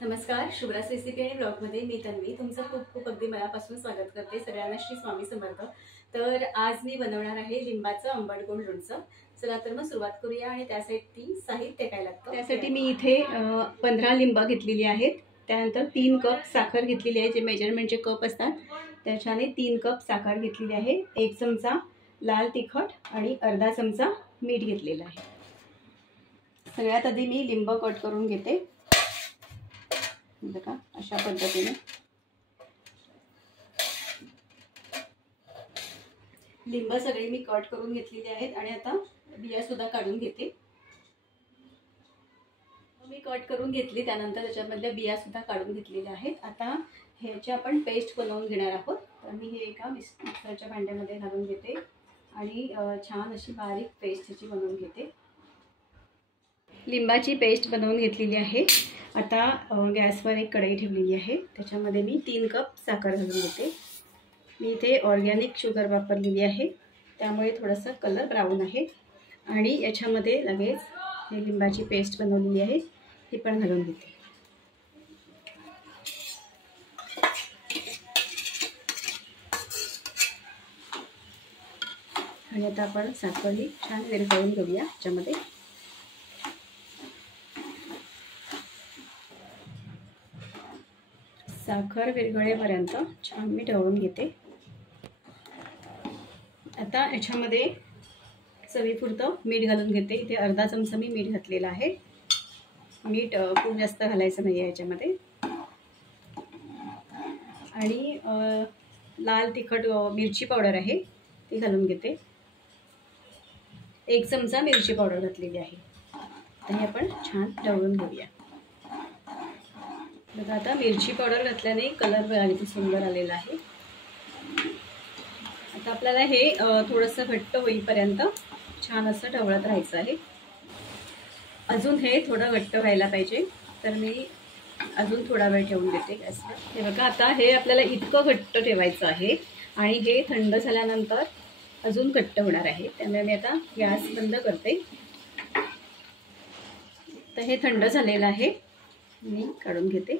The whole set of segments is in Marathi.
नमस्कार, शुभ्रास रेसिपी आणि ब्लॉगमध्ये मी तन्वी तुमचं खूप खूप अगदी मनापासून स्वागत करते। सगळ्यांना श्री स्वामी समर्थ। तर आज मी बनवणार आहे लिंबाचं आंबट गोड लोणचं। चला तर मग सुरुवात करूया। आणि त्यासाठी साहित्य काय लागतं त्यासाठी मी इथे 15 लिंबा घेतलेली आहेत। त्यानंतर 3 कप साखर घेतलेली आहे, जे मेजरमेंटचे कप असतात त्याच्याने 3 कप साखर घेतलेली आहे। 1 चमचा लाल तिखट आणि अर्धा चमचा मीठ घेतलेलं आहे। सगळ्यात आधी मी लिंब कट करून घेते। बघा अशा पद्धतीने लिंब सगळी मी कट करून घेतलेली आहेत आणि आता बिया सुद्धा काढून घेते। मी कट करून घेतली, त्यानंतर त्याच्यामधल्या बिया सुद्धा काढून घेतलेल्या आहेत। आता ह्याची आपण पेस्ट बनवून घेणार आहोत। तर मी हे एका मिक्सरच्या भांड्यामध्ये घालून घेते आणि छान अशी बारीक पेस्ट ह्याची बनवून घेते। लिंबाची पेस्ट बनवून घेतलेली आहे। आता गॅसवर एक कढई ठेवलेली आहे, त्याच्यामध्ये मी 3 कप साखर घालून घेते। मी इथे ऑर्गॅनिक शुगर वापरलेली आहे, त्यामुळे थोडासा कलर ब्राऊन आहे। आणि याच्यामध्ये लगेच हे लिंबाची पेस्ट बनवलेली आहे ती पण घालून घेते। आणि आता आपण साखर ही छान विरघळून घेऊया याच्यामध्ये। साखर विरघळेपर्यंत छान मी ढवळून घेते। आता याच्यामध्ये चवीपुरतं मीठ घालून घेते। इथे अर्धा चमचा मी मीठ घातलेला आहे। मीठ खूप जास्त घालायचं नाही आहे याच्यामध्ये। आणि लाल तिखट मिरची पावडर आहे ती घालून घेते। 1 चमचा मिरची पावडर घातलेली आहे। आणि आपण छान ढवळून घेऊया। बघा आता मिरची पावडर घातल्याने कलर बघा किती सुंदर आलेला आहे। आता आपल्याला हे थोडंसं घट्ट होईपर्यंत छान असं ढवळत राहायचं आहे। अजून हे थोडं घट्ट व्हायला पाहिजे, तर मी अजून थोडा वेळ ठेवून देते गॅसवर। हे बघा आता हे आपल्याला इतकं घट्ट ठेवायचं आहे आणि हे थंड झाल्यानंतर अजून घट्ट होणार आहे, त्यामुळे मी आता गॅस बंद करते। तर हे थंड झालेलं आहे, मी काढून घेते।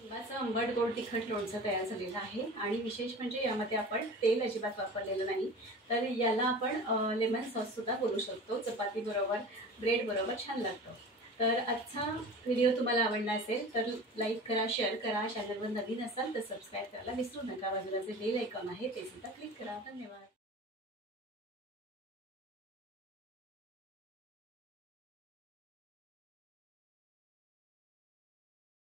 लिंबाचं आंबट गोड तिखट लोणचं तयार झालेलं आहे। आणि विशेष म्हणजे यामध्ये आपण तेल अजिबात वापरलेलं नाही, तर याला आपण लेमन सॉस सुद्धा बोलू शकतो। चपाती बरोबर, ब्रेड बरोबर छान लागतं। तर आजचा व्हिडिओ तुम्हाला आवडला असेल तर लाईक करा, शेअर करा। चॅनलवर नवीन असाल तर सबस्क्राईब करायला विसरू नका। बाजूला जे बेल आयकॉन आहे ते सुद्धा क्लिक करा। धन्यवाद।